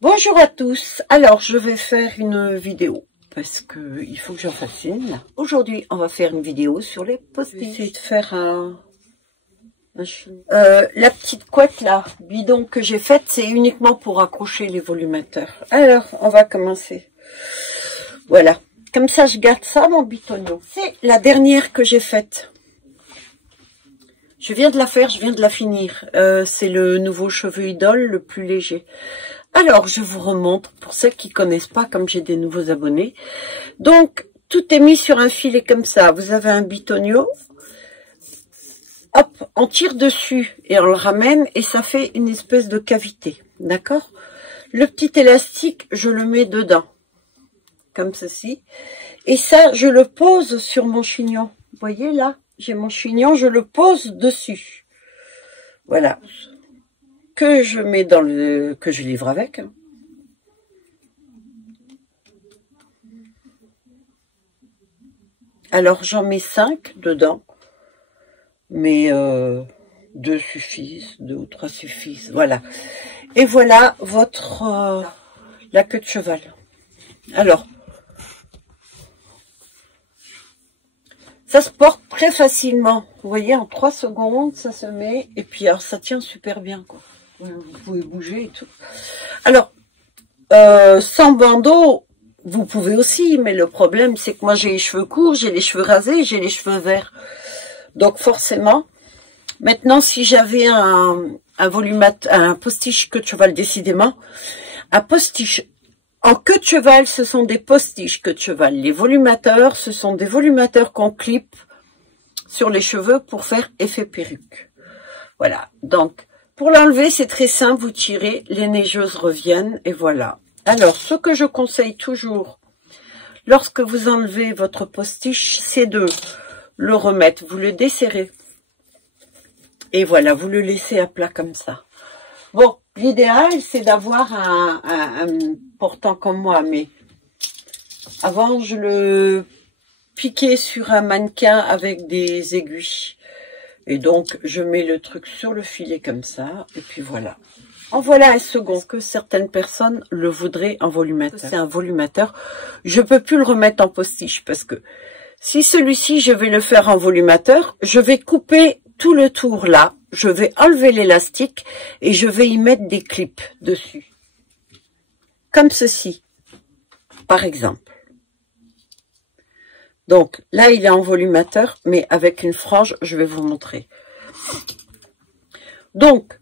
Bonjour à tous, alors je vais faire une vidéo parce que il faut que j'en fasse une. Aujourd'hui on va faire une vidéo sur les post-it. Je vais essayer de faire la petite couette là, bidon que j'ai faite, c'est uniquement pour accrocher les volumateurs. Alors on va commencer. Voilà, comme ça je garde ça mon bitonio. C'est la dernière que j'ai faite. Je viens de la faire, je viens de la finir. C'est le nouveau cheveu idole, le plus léger. Alors, je vous remontre, pour celles qui connaissent pas, comme j'ai des nouveaux abonnés. Donc, tout est mis sur un filet comme ça. Vous avez un bitonio. Hop, on tire dessus et on le ramène et ça fait une espèce de cavité. D'accord? Le petit élastique, je le mets dedans. Comme ceci. Et ça, je le pose sur mon chignon. Vous voyez là? J'ai mon chignon, je le pose dessus. Voilà. Que je mets dans le... que je livre avec. Alors, j'en mets 5 dedans. Mais 2 suffisent, 2 ou 3 suffisent. Voilà. Et voilà votre... la queue de cheval. Alors... ça se porte très facilement. Vous voyez, en 3 secondes, ça se met. Et puis, alors, ça tient super bien, quoi. Vous pouvez bouger et tout. Alors, sans bandeau, vous pouvez aussi. Mais le problème, c'est que moi, j'ai les cheveux courts, j'ai les cheveux rasés, j'ai les cheveux verts. Donc, forcément, maintenant, si j'avais un volumateur, un postiche queue de cheval, décidément, un postiche en queue de cheval, ce sont des postiches queue de cheval. Les volumateurs, ce sont des volumateurs qu'on clip sur les cheveux pour faire effet perruque. Voilà. Donc, pour l'enlever, c'est très simple. Vous tirez, les neigeuses reviennent et voilà. Alors, ce que je conseille toujours, lorsque vous enlevez votre postiche, c'est de le remettre. Vous le desserrez. Et voilà, vous le laissez à plat comme ça. Bon, l'idéal, c'est d'avoir un portant comme moi, mais avant, je le piquais sur un mannequin avec des aiguilles. Et donc, je mets le truc sur le filet comme ça, et puis voilà. En voilà un second, que certaines personnes le voudraient en volumateur. C'est un volumateur. Je peux plus le remettre en postiche, parce que si celui-ci, je vais le faire en volumateur, je vais couper tout le tour là. Je vais enlever l'élastique et je vais y mettre des clips dessus. Comme ceci, par exemple. Donc, là, il est en volumateur, mais avec une frange, je vais vous montrer. Donc,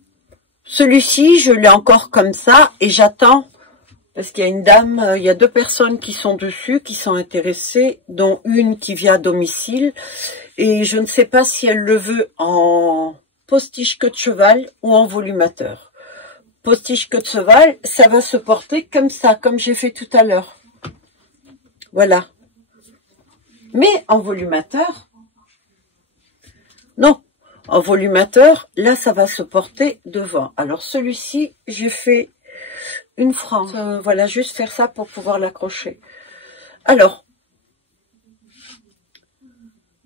celui-ci, je l'ai encore comme ça et j'attends, parce qu'il y a une dame, il y a 2 personnes qui sont dessus, qui sont intéressées, dont une qui vient à domicile. Et je ne sais pas si elle le veut en postiche queue de cheval ou en volumateur. Postiche queue de cheval, ça va se porter comme ça, comme j'ai fait tout à l'heure. Voilà. Mais en volumateur, non. En volumateur, là, ça va se porter devant. Alors, celui-ci, j'ai fait une frange. Voilà, juste faire ça pour pouvoir l'accrocher. Alors,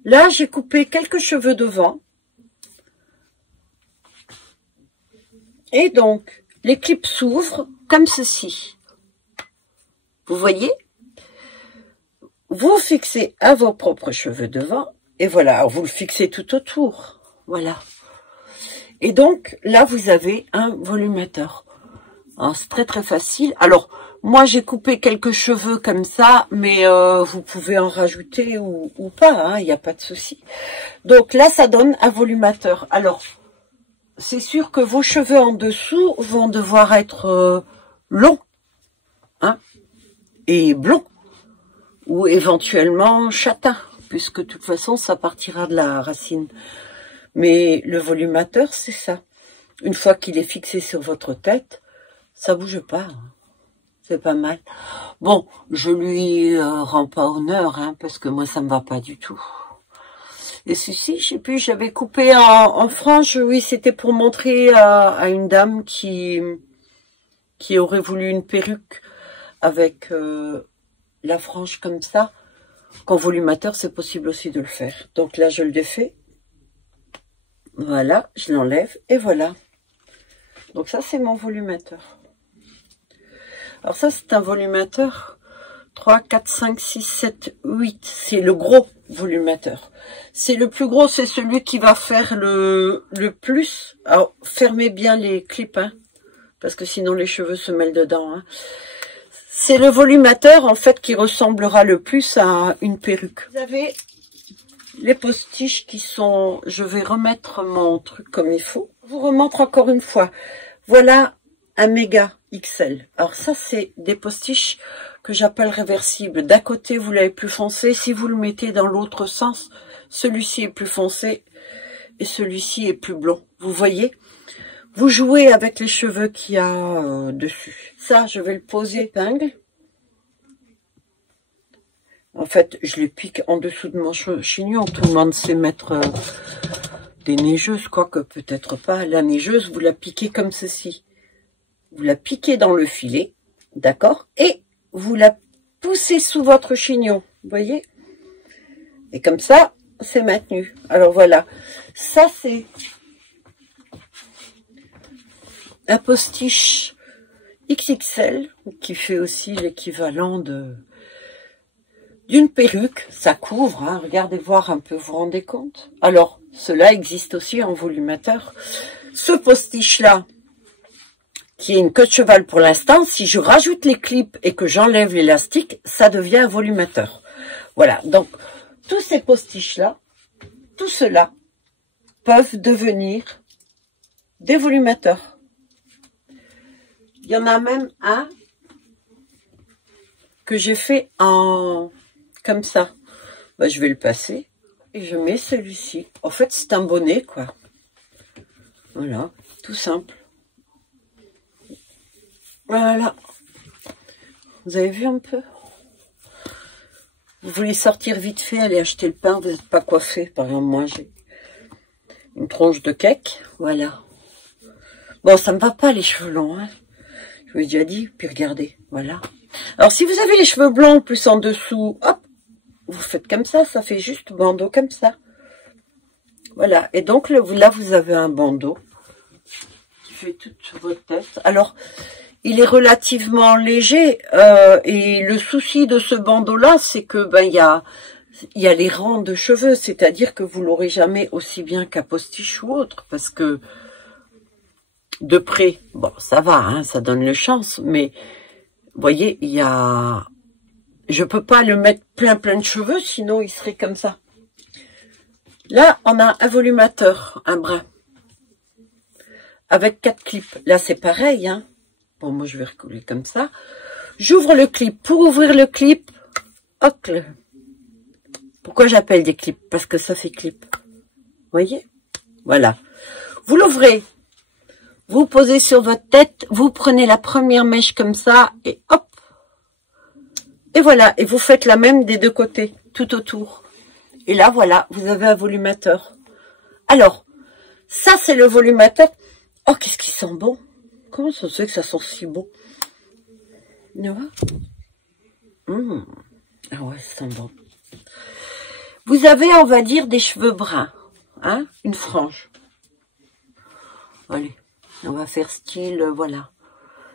là, j'ai coupé quelques cheveux devant. Et donc, les clips s'ouvrent comme ceci. Vous voyez? Vous fixez à vos propres cheveux devant. Et voilà, alors vous le fixez tout autour. Voilà. Et donc, là, vous avez un volumateur. C'est très, très facile. Alors, moi, j'ai coupé quelques cheveux comme ça, mais vous pouvez en rajouter ou pas, il n'y a pas de souci. Donc là, ça donne un volumateur. Alors, c'est sûr que vos cheveux en dessous vont devoir être longs, et blonds, ou éventuellement châtains, puisque de toute façon, ça partira de la racine. Mais le volumateur, c'est ça. Une fois qu'il est fixé sur votre tête, ça bouge pas. C'est pas mal. Bon, je lui rends pas honneur, parce que moi, ça me va pas du tout. Et ceci, je sais plus, j'avais coupé en frange, oui, c'était pour montrer à une dame qui aurait voulu une perruque avec la frange comme ça. Qu'en volumateur, c'est possible aussi de le faire. Donc là, je le défais. Voilà, je l'enlève et voilà. Donc ça, c'est mon volumateur. Alors ça, c'est un volumateur 3, 4, 5, 6, 7, 8. C'est le gros volumateur. C'est le plus gros, c'est celui qui va faire le plus. Alors, fermez bien les clips, hein, parce que sinon les cheveux se mêlent dedans. Hein. C'est le volumateur, en fait, qui ressemblera le plus à une perruque. Vous avez les postiches qui sont... Je vais remettre mon truc comme il faut. Je vous remontre encore une fois. Voilà un méga XL. Alors ça, c'est des postiches que j'appelle réversibles. D'un côté, vous l'avez plus foncé. Si vous le mettez dans l'autre sens, celui-ci est plus foncé et celui-ci est plus blond. Vous voyez? Vous jouez avec les cheveux qu'il y a dessus. Ça, je vais le poser épingle. En fait, je les pique en dessous de mon chignon. Tout le monde sait mettre des neigeuses, quoique peut-être pas. La neigeuse, vous la piquez comme ceci. Vous la piquez dans le filet, d'accord? Et vous la poussez sous votre chignon, vous voyez? Et comme ça, c'est maintenu. Alors voilà, ça c'est un postiche XXL qui fait aussi l'équivalent d'une perruque. Ça couvre, hein, regardez voir un peu, vous vous rendez compte? Alors, cela existe aussi en volumateur. Ce postiche-là, qui est une queue de cheval pour l'instant, si je rajoute les clips et que j'enlève l'élastique, ça devient un volumateur. Voilà, donc tous ces postiches-là, tout cela, peuvent devenir des volumateurs. Il y en a même un que j'ai fait en comme ça. Ben, je vais le passer et je mets celui-ci. En fait, c'est un bonnet, quoi. Voilà, tout simple. Voilà. Vous avez vu un peu? Vous voulez sortir vite fait, aller acheter le pain, vous n'êtes pas coiffé. Par exemple, moi, j'ai une tronche de cake. Voilà. Bon, ça me va pas, les cheveux longs. Hein. Je vous l'ai déjà dit. Puis regardez. Voilà. Alors, si vous avez les cheveux blancs plus en dessous, hop, vous faites comme ça. Ça fait juste bandeau comme ça. Voilà. Et donc, là, vous avez un bandeau qui fait toute votre tête. Alors... il est relativement léger et le souci de ce bandeau-là, c'est que ben il y a les rangs de cheveux, c'est-à-dire que vous l'aurez jamais aussi bien qu'un postiche ou autre, parce que de près, bon ça va, hein, ça donne le chance, mais vous voyez, il y a, je peux pas le mettre plein de cheveux, sinon il serait comme ça. Là, on a un volumateur, un brin, avec 4 clips. Là, c'est pareil, hein. Bon, moi, je vais recoller comme ça. J'ouvre le clip. Pour ouvrir le clip, hop. Pourquoi j'appelle des clips? Parce que ça fait clip. Vous voyez? Voilà. Vous l'ouvrez. Vous posez sur votre tête. Vous prenez la première mèche comme ça. Et hop. Et voilà. Et vous faites la même des deux côtés. Tout autour. Et là, voilà. Vous avez un volumateur. Alors, ça, c'est le volumateur. Oh, qu'est-ce qu'il sent bon! Comment ça se fait que ça sent si bon? Ah ouais, ça sent bon. Vous avez, on va dire, des cheveux bruns. Hein? Une frange. Allez, on va faire style, voilà.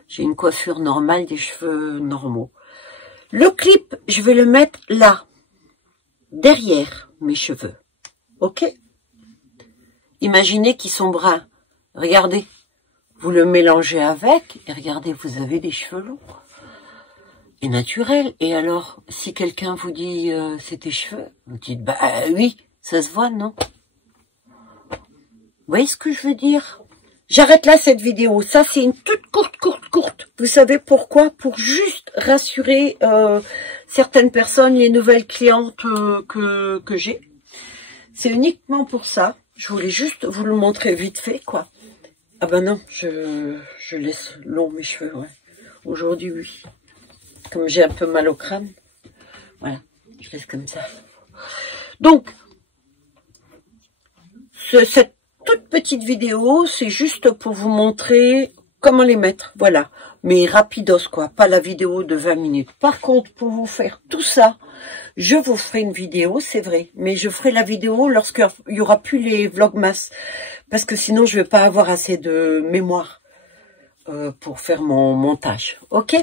J'ai une coiffure normale, des cheveux normaux. Le clip, je vais le mettre là. Derrière mes cheveux. Ok? Imaginez qu'ils sont bruns. Regardez. Vous le mélangez avec, et regardez, vous avez des cheveux longs. Et naturels. Et alors, si quelqu'un vous dit, c'est tes cheveux, vous dites, bah oui, ça se voit, non? Vous voyez ce que je veux dire? J'arrête là cette vidéo. Ça, c'est une toute courte. Vous savez pourquoi? Pour juste rassurer certaines personnes, les nouvelles clientes que j'ai. C'est uniquement pour ça. Je voulais juste vous le montrer vite fait, quoi. Ah ben non, je laisse long mes cheveux, ouais. Aujourd'hui, oui. Comme j'ai un peu mal au crâne. Voilà, je laisse comme ça. Donc, cette toute petite vidéo, c'est juste pour vous montrer comment les mettre. Voilà, mais rapidos, quoi. Pas la vidéo de 20 minutes. Par contre, pour vous faire tout ça, je vous ferai une vidéo, c'est vrai. Mais je ferai la vidéo lorsqu'il y aura plus les vlogmas. Parce que sinon, je vais pas avoir assez de mémoire. pour faire mon montage. Ok?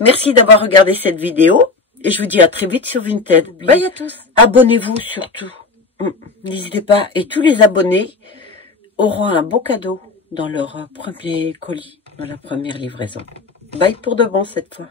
Merci d'avoir regardé cette vidéo. Et je vous dis à très vite sur Vinted. Bye à tous. Abonnez-vous surtout. N'hésitez pas. Et tous les abonnés auront un beau cadeau dans leur premier colis, dans la première livraison. Bye pour de bon cette fois.